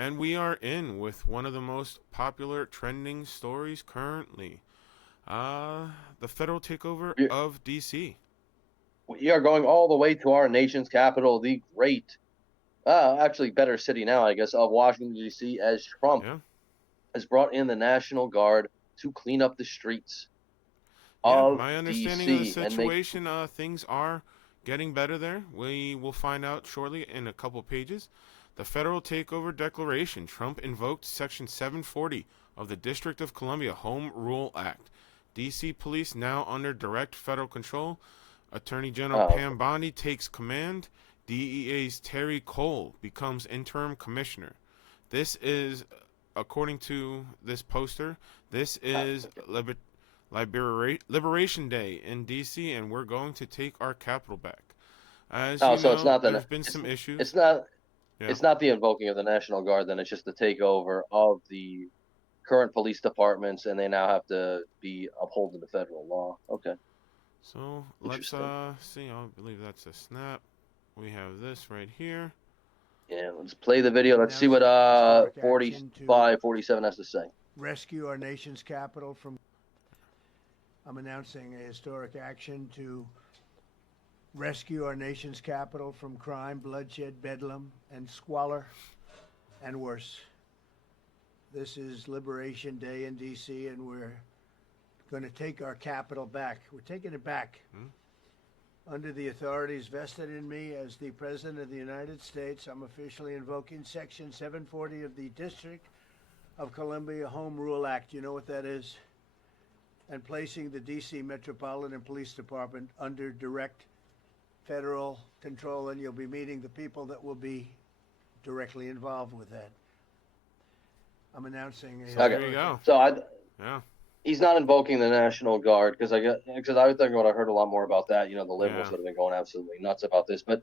And we are in with one of the most popular trending stories currently. Uh, the federal takeover We of DC. we are going all the way to our nation's capital, the great, actually better city now, I guess, of Washington, D.C., as Trump Yeah. has brought in the National Guard to clean up the streets Yeah, of my understanding of the D.C. and make. situation, things are getting better there. We will find out shortly in a couple pages. The federal takeover declaration. Trump invoked Section 740 of the District of Columbia Home Rule Act. DC police now under direct federal control. Attorney General Uh, Pam Bondi takes command. DEA's Terry Cole becomes interim commissioner. This is, according to this poster, this is Liberation Day in DC, and we're going to take our capital back. As oh, you so it's know, not there's the been some it's issues. not Yeah. it's not the invoking of the National Guard. Then it's just the takeover of the current police departments, and they now have to be upholding the federal law. Okay, So let's interesting. see. I believe that's a snap. We have this right here. Yeah, let's play the video. I'm Let's see what announcing a historic action to 4547 has to say. rescue our nation's capital from. I'm announcing a historic action to rescue our nation's capital from crime, bloodshed, bedlam, and squalor, and worse. This is Liberation Day in D.C., and we're going to take our capital back. We're taking it back. Under the authorities vested in me as the President of the United States, I'm officially invoking Section 740 of the District of Columbia Home Rule Act. You know what that is? And placing the D.C. Metropolitan Police Department under direct federal control, and you'll be meeting the people that will be directly involved with that. I'm announcing a So there you Okay, go. so Yeah. he's not invoking the National Guard because I think what I heard a lot more about that. The liberals Yeah. would have been going absolutely nuts about this, but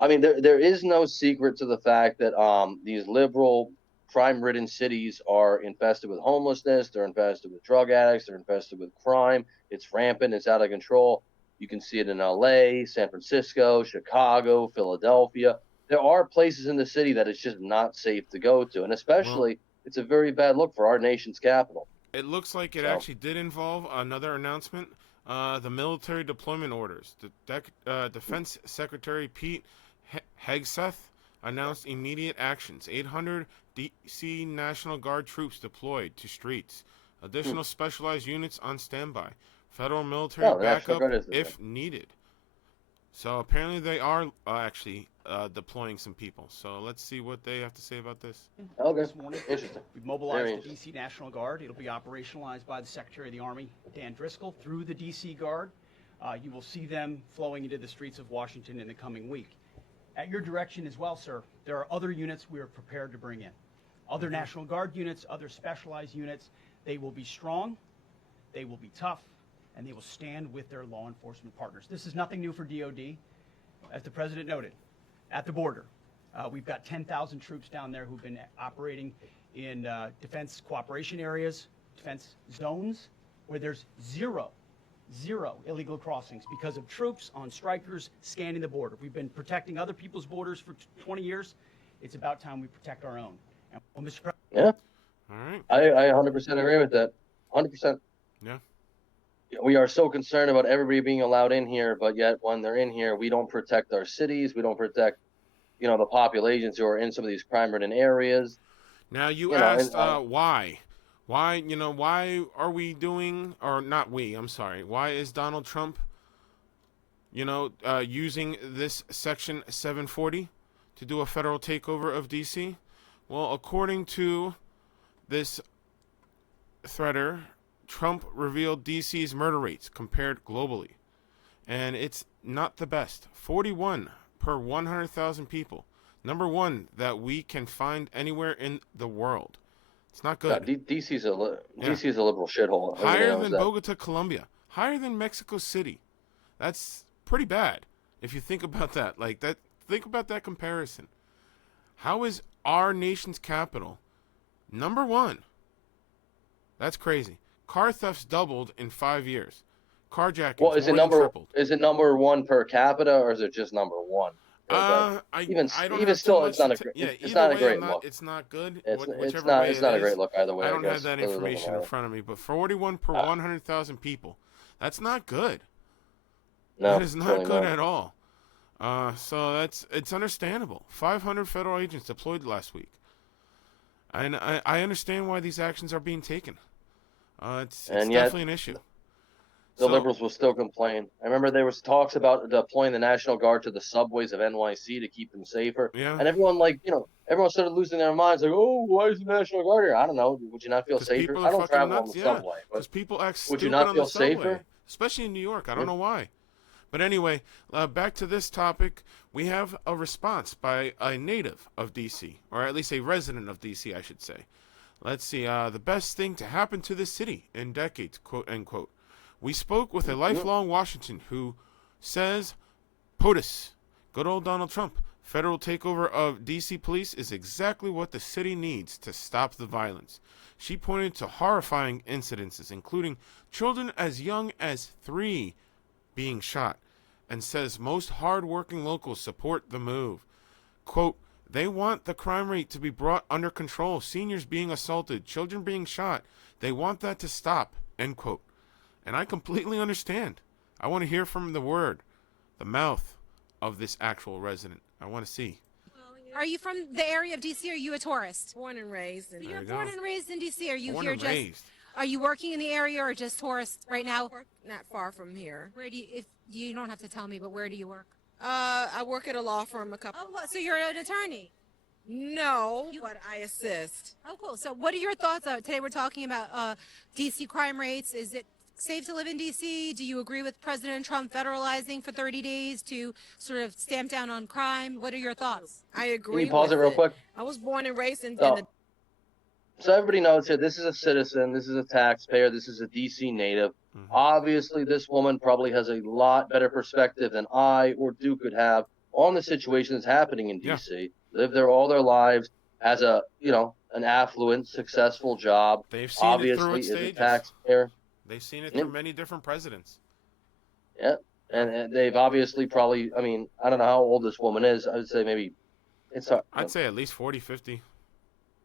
I mean, there is no secret to the fact that these liberal, crime-ridden cities are infested with homelessness. They're infested with drug addicts. They're infested with crime. It's rampant. It's out of control. You can see it in L.A., San Francisco, Chicago, Philadelphia. There are places in the city that it's just not safe to go to, and Well, especially it's a very bad look for our nation's capital. it looks like it So, actually did involve another announcement. The military deployment orders. Defense Secretary Pete Hegseth announced immediate actions. 800 DC National Guard troops deployed to streets. hmm. Additional specialized units on standby. Federal military No, the National backup Guard is the thing. if needed. So apparently they are actually deploying some people. So let's see what they have to say about this. Okay, This morning, interesting. we've Very mobilized the interesting. D.C. National Guard. It'll be operationalized by the Secretary of the Army, Dan Driscoll, through the D.C. Guard. You will see them flowing into the streets of Washington in the coming week. At your direction as well, sir, there are other units we are prepared to bring in. Other National Guard units, other specialized units. They will be strong, they will be tough, and they will stand with their law enforcement partners. This is nothing new for DOD. As the President noted, at the border, we've got 10,000 troops down there who've been operating in defense cooperation areas, defense zones, where there's zero illegal crossings because of troops on strikers scanning the border. We've been protecting other people's borders for 20 years. It's about time we protect our own. And, well, Mr. President, Yeah, All right. I 100% agree with that. 100%. Yeah. We are so concerned about everybody being allowed in here, but yet when they're in here, we don't protect our cities. We don't protect, the populations who are in some of these crime-ridden areas. Now you You know, and asked why. Why are we doing, or not we, I'm sorry. Why is Donald Trump, using this Section 740 to do a federal takeover of DC? Well, according to this threader, Trump revealed DC's murder rates compared globally. And it's not the best. 41 per 100,000 people. Number one that we can find anywhere in the world. It's not no, good. DC's Yeah. DC's a liberal shithole. Everybody Higher knows than that. Bogota, Colombia. Higher than Mexico City. That's pretty bad if you think about that. Think about that comparison. How is our nation's capital number one? That's crazy. Car thefts doubled in 5 years. Well, Carjackings more than tripled. is it number one per capita, or is it just number one? but I I don't even have too still, it's much to not a yeah. it's Either not a way, great look. it's not good. It's Whichever way it's it not a is, great look either way. I I don't have guess that it doesn't information in matter. front of me. But 41 per Ah, 100,000 people, that's not good. That no, is it's not really good not. at all. So it's understandable. 500 federal agents deployed last week, and I understand why these actions are being taken. It's And yet definitely an issue. the So liberals will still complain. I remember there was talks about deploying the National Guard to the subways of NYC to keep them safer, yeah, and everyone everyone started losing their minds like, oh, why is the National Guard here? I don't know. Would you not feel because safer? people are I don't fucking travel on the nuts. Yeah, subway, but because people act would you stupid not on the feel subway, safer? especially in New York. I don't Yeah. know why. But anyway, back to this topic. We have a response by a native of D.C., or at least a resident of D.C., I should say. Let's see. The best thing to happen to this city in decades, quote unquote. We spoke with a Mhm. lifelong Washington who says, POTUS, good old Donald Trump, federal takeover of D.C. police is exactly what the city needs to stop the violence. She pointed to horrifying incidences, including children as young as 3 being shot, and says most hard-working locals support the move. Quote, they want the crime rate to be brought under control, seniors being assaulted, children being shot. They want that to stop, end quote. And I completely understand. I want to hear from the mouth of this actual resident. I want to see. Are you from the area of DC? Or are you a tourist? Born and raised in There You're you born go. and raised in DC. Are you Born here and just? raised. Are you working in the area or just tourist right now? not far from here. Where do you? If you don't have to tell me, but where do you work? I work at a law firm a couple. Oh, so you're an attorney. No, but I assist. Oh, cool. So, what are your thoughts? Today we're talking about DC crime rates. Is it safe to live in DC? Do you agree with President Trump federalizing for 30 days to sort of stamp down on crime? What are your thoughts? I Can agree you pause it with real it. quick? I was born and raised in So, the so everybody knows here, this is a citizen, this is a taxpayer, this is a DC native. Mhm. Obviously, this woman probably has a lot better perspective than I or Duke could have on the situation that's happening in Yeah. DC. Lived there all their lives, has an affluent, successful job. They've seen it through Obviously, its is a stages. taxpayer. They've seen it Yeah, through many different presidents. yeah. And they've obviously probably, I mean, I don't know how old this woman is. I would say maybe it's hard. I'd say at least 40, 50.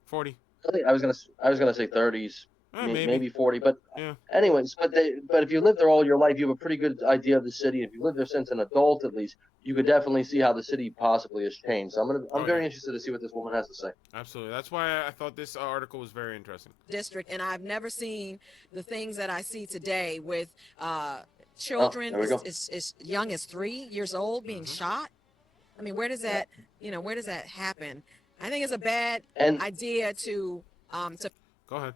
40. I think I was gonna say 30s, Maybe. maybe 40. But Yeah. anyways, but if you live there all your life, you have a pretty good idea of the city. If you lived there since an adult, at least, you could definitely see how the city possibly has changed. So I'm Oh, very yeah. interested to see what this woman has to say. Absolutely. That's why I thought this article was very interesting. district, and I've never seen the things that I see today with Oh, children there we go. as young as 3 years old being Mhm. shot. I mean, where does that where does that happen? I think it's a bad And idea to Go ahead.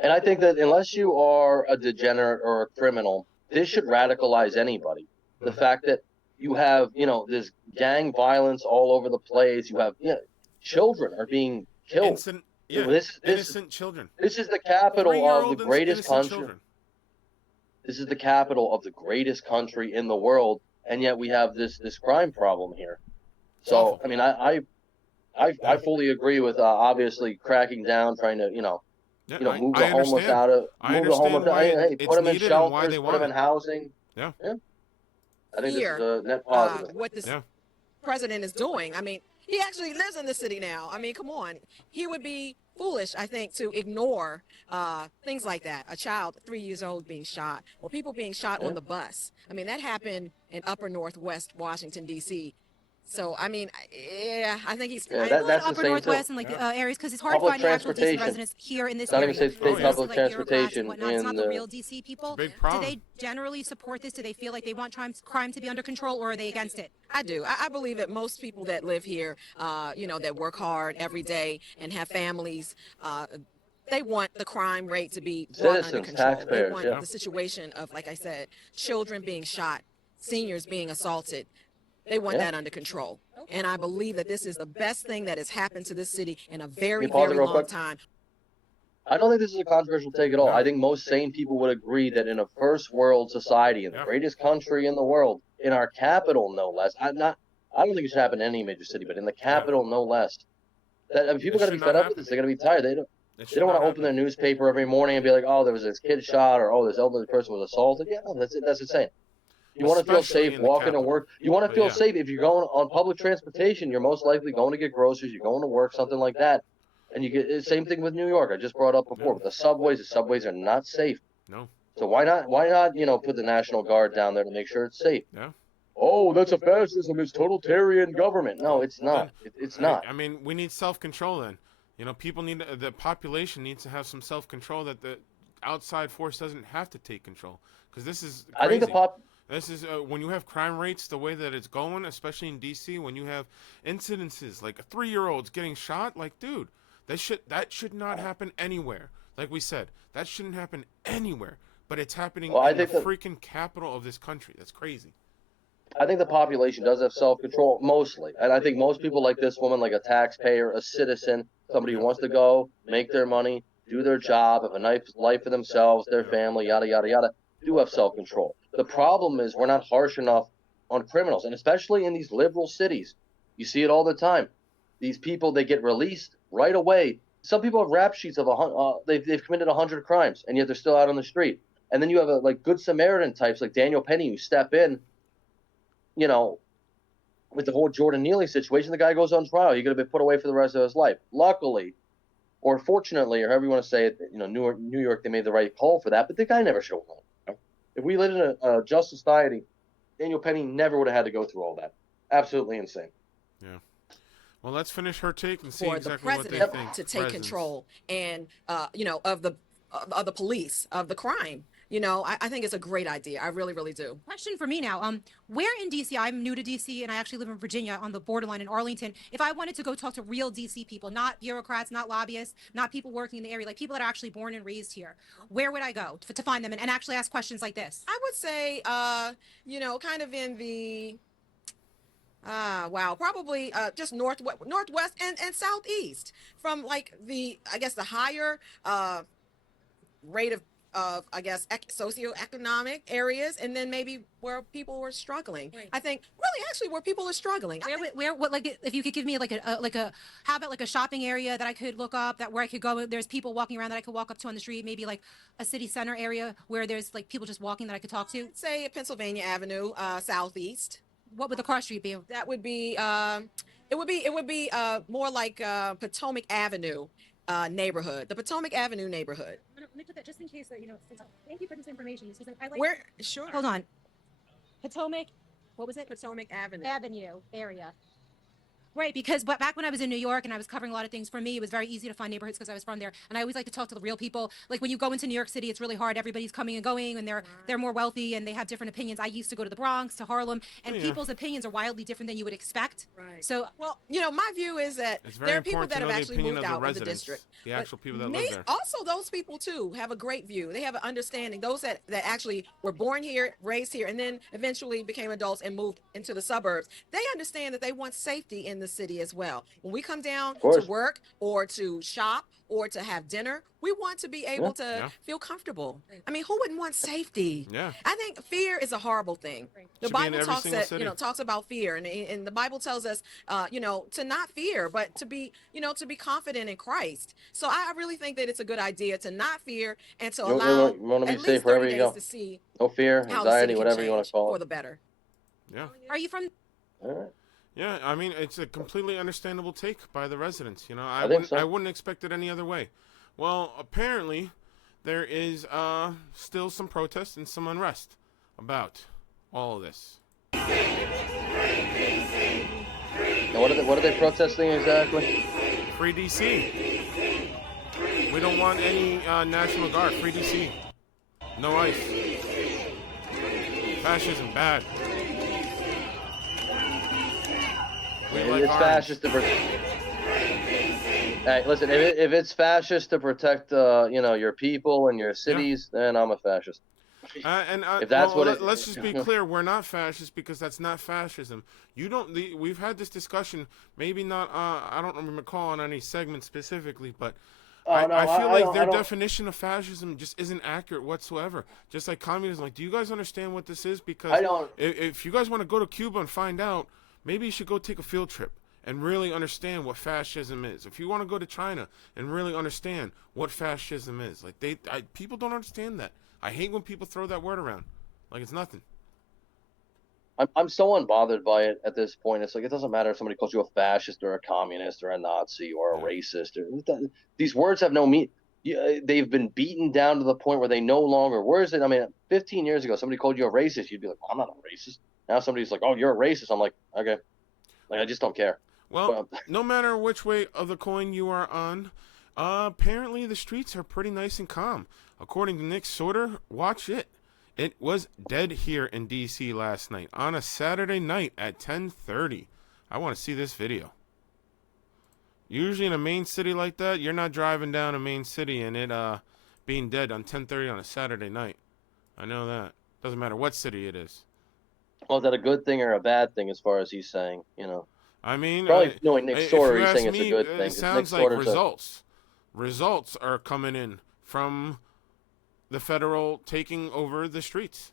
and I think that unless you are a degenerate or a criminal, this should radicalize anybody. The Mhm. fact that you have this gang violence all over the place. You have children are being killed. Innocent, yeah, This innocent children. this is the capital of the 3-year-old greatest innocent country. children. This is the capital of the greatest country in the world, and yet we have this crime problem here. It's So awful. I mean, I fully agree with obviously cracking down, trying to Yeah, move the I homeless understand. out of I move the homeless. understand why Hey, put it's them in needed and why shelters, they put them want in it. housing. Yeah. Yeah, I think this is fear a net positive. what this Yeah. president is doing. I mean, he actually lives in the city now. I mean, come on. He would be foolish, I think, to ignore things like that. A child 3 years old being shot, or people being shot Yeah. on the bus. I mean, that happened in upper northwest Washington, D.C. So, I mean, yeah, I think he's. Yeah, I, that's the Upper same too. Northwest and Yeah. areas because it's hard Public finding actual DC transportation. residents here in this It's not even area. state Oh, yeah. public Mostly like bureaucrats and transportation whatnot. It's in not the the. real DC people. Big Do problem. they generally support this? Do they feel like they want crime to be under control, or are they against it? I do. I believe that most people that live here, that work hard every day and have families, they want the crime rate to be brought under Citizens, control. They taxpayers, want yeah. the situation of, like I said, children being shot, seniors being assaulted. They want Yeah. that under control. And I believe that this is the best thing that has happened to this city in a Can very, you pause it very real long quick? time. I don't think this is a controversial take at all. No. I think most sane people would agree that in a first world society, in the Yeah. greatest country in the world, in our capital no less, I don't think it should happen in any major city, but in the capital no less. That people It got to be should fed not up with happen. this. They're gonna be tired. It They should don't want not to open their happen. newspaper every morning and be like, oh, there was this kid shot, or oh, this elderly person was assaulted. Yeah, no, that's it. That's insane. You want to feel especially safe in the walking to capital. work. You want to But feel yeah. safe if you're going on public transportation. You're most likely going to get groceries. You're going to work, something like that. And you get same thing with New York. I just brought up before. Yeah. But the subways are not safe. No. So why not put the National Guard down there to make sure it's safe? Yeah. Oh, that's a fascism. It's totalitarian government. No, Well, it's not. then, It's not. I mean, we need self-control then. People need the population needs to have some self-control that the outside force doesn't have to take control. Because this is crazy. I think the pop. This is when you have crime rates the way that it's going, especially in D.C. When you have incidences like 3-year-olds getting shot, like dude, that should not happen anywhere. Like we said, that shouldn't happen anywhere. But it's happening Well, I in the think freaking capital of this country. That's crazy. I think the population does have self-control mostly, and I think most people like this woman, like a taxpayer, a citizen, somebody who Yeah. wants to go make their money, do their job, have a nice life for themselves, their Yeah. family, yada yada yada, do have self-control. The problem is we're not harsh enough on criminals, and especially in these liberal cities, you see it all the time. These people they get released right away. Some people have rap sheets of they've committed 100 crimes, and yet they're still out on the street. And then you have like good Samaritan types like Daniel Penny who step in you know, with the whole Jordan Neely situation, the guy goes on trial. He's going to be put away for the rest of his life. Luckily, or fortunately, or however you want to say it, New York, they made the right call for that, but the guy never showed up. If we lived in a just society, Daniel Penny never would have had to go through all that. Absolutely insane. Yeah. Well, let's finish her take and see For the exactly what they president think. to take Presidents. control and of the police, of the crime. I think it's a great idea. I really, really do. Question for me now. Where in DC? I'm new to DC and I actually live in Virginia on the borderline in Arlington. If I wanted to go talk to real DC people, not bureaucrats, not lobbyists, not people working in the area, like people that are actually born and raised here, where would I go to find them and actually ask questions like this? I would say, kind of in the probably just northwest and southeast, from like I guess the higher rate of I guess socioeconomic areas, and then maybe where people were struggling. Right. I think really actually where people are struggling. What, like, if you could give me how about like a shopping area that I could look up, that where I could go, there's people walking around that I could walk up to on the street, maybe like a city center area where there's like people just walking that I could talk to? I'd say Pennsylvania Avenue, southeast. What would the cross street be? That would be it would be more like Potomac Avenue neighborhood, the Potomac Avenue neighborhood. Let me put that just in case that, thank you for this information. This is I like. Where sure. Hold on. Potomac, what was it? Potomac Avenue. Avenue area. Right, because back when I was in New York and I was covering a lot of things, for me, it was very easy to find neighborhoods because I was from there. And I always like to talk to the real people. Like when you go into New York City, it's really hard. Everybody's coming and going, and they're more wealthy and they have different opinions. I used to go to the Bronx, to Harlem, and people's opinions are wildly different than you would expect. Right. So, well, my view is that there are people that have actually moved out of the district. The actual people that live there. Also, those people too have a great view. They have an understanding. Those that actually were born here, raised here, and then eventually became adults and moved into the suburbs. They understand that they want safety in the city as well. When we come down to work or to shop or to have dinner, we want to be able to feel comfortable. I mean, who wouldn't want safety? Yeah. I think fear is a horrible thing. The Should be in Bible every single city. talks about fear, and the Bible tells us, to not fear, but to be confident in Christ. So I really think that it's a good idea to not fear and to allow You want to be at safe least wherever 30 you days go. to see No fear, how the city anxiety, can whatever you want change to call for it. the better. Yeah. are you from? All right. Yeah, I mean, it's a completely understandable take by the residents. I think so. I wouldn't expect it any other way. Well, apparently, there is still some protest and some unrest about all of this. Now, what are they protesting exactly? Free DC. We don't want any National Guard. Free DC. No ICE. Fascism bad. We like It's orange. fascist to protect. Hey, listen. If it's fascist to protect, your people and your cities, then I'm a fascist. If that's let's just be clear, we're not fascist because that's not fascism. We've had this discussion, maybe not. I don't recall on any segment specifically, but I feel like their definition of fascism just isn't accurate whatsoever. Just like communism. Like, do you guys understand what this is? Because if you guys want to go to Cuba and find out, maybe you should go take a field trip and really understand what fascism is. If you want to go to China and really understand what fascism is, like people don't understand that. I hate when people throw that word around like it's nothing. I'm so unbothered by it at this point. It's like it doesn't matter if somebody calls you a fascist or a communist or a Nazi or a Yeah. racist. These words have no meaning. They've been beaten down to the point where they no longer. Where is it? I mean, 15 years ago, somebody called you a racist, you'd be like, well, "I'm not a racist." Now somebody's like, "Oh, you're a racist." I'm like, "Okay." Like I just don't care. Well, But no matter which way of the coin you are on, apparently the streets are pretty nice and calm. According to Nick Sorter, watch it. It was dead here in D.C. last night on a Saturday night at 10:30. I want to see this video. Usually in a main city like that, you're not driving down a main city and it being dead on 10:30 on a Saturday night. I know that. Doesn't matter what city it is. well, is that a good thing or a bad thing as far as he's saying? I mean, Probably knowing Nick if Sorter, you he's ask saying it's a me, good it thing because Nick sounds like Sorter's a. results are coming in from the federal taking over the streets.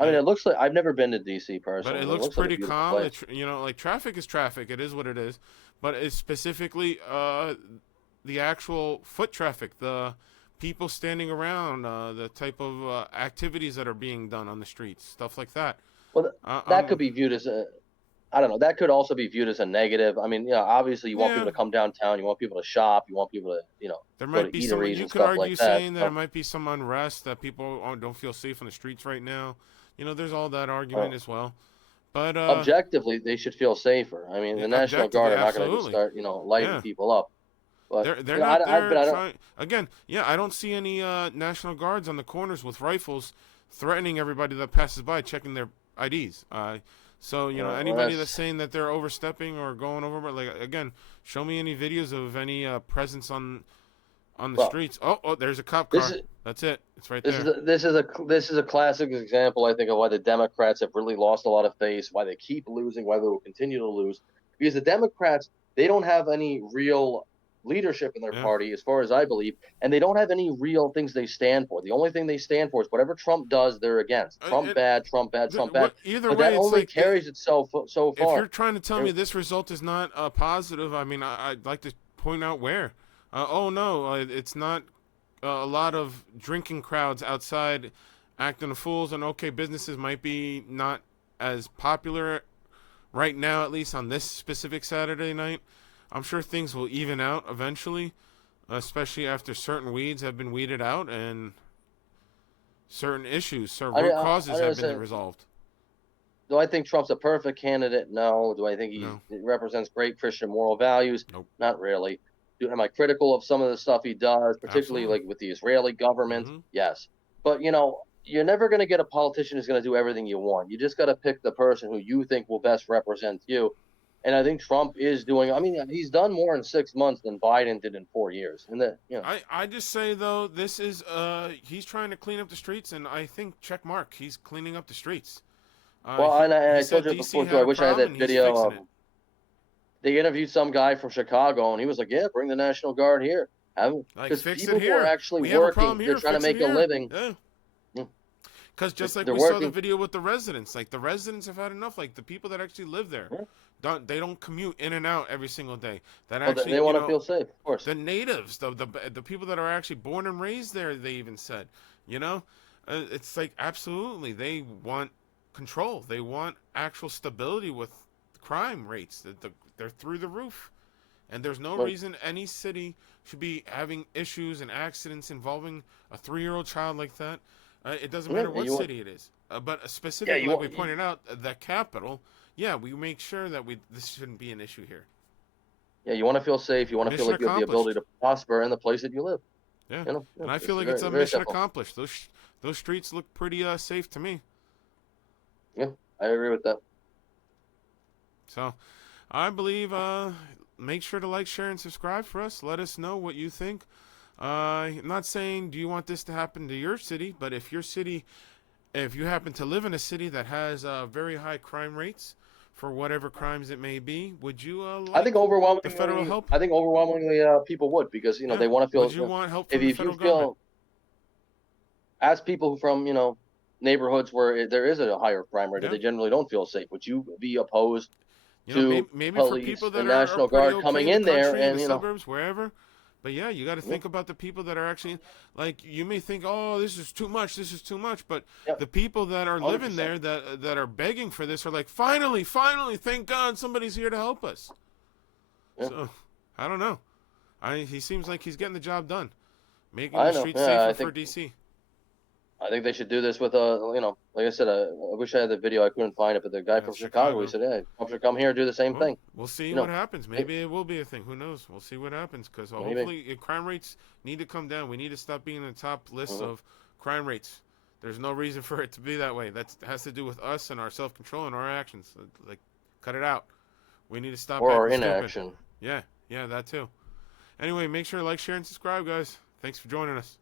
I mean, it looks like I've never been to DC But personally. it But it looks looks like a pretty beautiful calm. place. Like traffic is traffic. It is what it is. But it's specifically the actual foot traffic, the people standing around, the type of activities that are being done on the streets, stuff like that. Well, that could be viewed as a. I don't know. That could also be viewed as a negative. I mean, obviously you want Yeah, people to come downtown, you want people to shop, you want people to, there go to might be some. eateries You and could stuff argue like that. saying that there might be some unrest that people don't feel safe on the streets right now. There's all that Uh, argument as well. But Objectively, they should feel safer. I mean, the National objectively, Guard are not going to just absolutely, start, lighting yeah. people up. But They're not there I don't. trying again. Yeah, I don't see any National Guards on the corners with rifles threatening everybody that passes by, checking their IDs. So Well, anybody that's saying that they're overstepping or going over, like again, show me any videos of any presence on the well, streets. Oh, there's a cop this car. is That's it. It's right this is there. this is a classic example, I think, of why the Democrats have really lost a lot of face, why they keep losing, why they will continue to lose, because the Democrats, they don't have any real leadership in their Yeah. party, as far as I believe, and they don't have any real things they stand for. The only thing they stand for is whatever Trump does, they're against. Trump bad, Trump bad, Trump bad. Either But that way, it's only like carries itself so if you're far. trying to tell me this result is not positive, I mean, I'd like to point out where. Oh no, it's not a lot of drinking crowds outside acting the fools, and okay, businesses might be not as popular right now, at least on this specific Saturday night. I'm sure things will even out eventually, especially after certain weeds have been weeded out and certain issues, certain root causes have been resolved. Do I think Trump's a perfect candidate? No. Do I think he represents great Christian moral values? Nope. Not really. Am I critical of some of the stuff he does, particularly Absolutely. like with the Israeli government? Mm-hmm. Yes. But you're never going to get a politician who's going to do everything you want. You just got to pick the person who you think will best represent you. And I think Trump is doing. I mean, he's done more in 6 months than Biden did in 4 years. And I just say though, this is he's trying to clean up the streets, and I think check mark, he's cleaning up the streets. Well, He and I said told you DC before, too. had I a wish I had problem, that and he's video fixing of. it. They interviewed some guy from Chicago, and he was like, "Yeah, bring the National Guard here." Because Fix people it who are here. actually We have a problem working, here. they're trying to Fix it make a here. living. Yeah. Because just like They're we saw the working. video with the residents, like the residents have had enough. Like the people that actually live there, they don't commute in and out every single day. That Well, actually they want to feel safe, of course. the natives, the people that are actually born and raised there, they even said, it's like absolutely they want control. They want actual stability with crime rates. They're through the roof, and there's no reason any city should be having issues and accidents involving a 3-year-old child like that. It doesn't matter what city it is, but specifically, like we pointed out, the capital. Yeah, we make sure that this shouldn't be an issue here. Yeah, you want to feel safe. You want to feel like you have the ability to prosper in the place that you live. Yeah, and I feel like it's a mission accomplished. Those streets look pretty safe to me. Yeah, I agree with that. So, I believe. Make sure to like, share, and subscribe for us. Let us know what you think. I'm not saying do you want this to happen to your city, but if you happen to live in a city that has very high crime rates for whatever crimes it may be, would you like I think overwhelmingly the federal help? I think overwhelmingly people would, because they want to feel. Would you want help from the federal government? As people from neighborhoods where there is a higher crime rate, they generally don't feel safe. Would you be opposed to maybe police, for people that the are National pretty Guard okay coming in in the there country, and the suburbs, wherever? But yeah, you got to think about the people that are actually, like, you may think, oh, this is too much, but Yep. the people that are living 100%. there that are begging for this are like, finally, thank God somebody's here to help us. Yeah. So, I don't know. He seems like he's getting the job done, making I the know. streets Yeah, safer I for think DC. I think they should do this with like I said, I wish I had the video. I couldn't find it, but the guy Yeah, from Chicago, he Chicago. said, "Yeah, Trump should come here and do the same Well, thing." we'll see You what know, happens. may- Maybe it will be a thing. Who knows? We'll see what happens because maybe. hopefully crime rates need to come down. We need to stop being in the top lists Mhm. of crime rates. There's no reason for it to be that way. That has to do with us and our self-control and our actions. Like, cut it out. We need to stop Or our acting stupid. inaction. Yeah, that too. Anyway, make sure to like, share, and subscribe, guys. Thanks for joining us.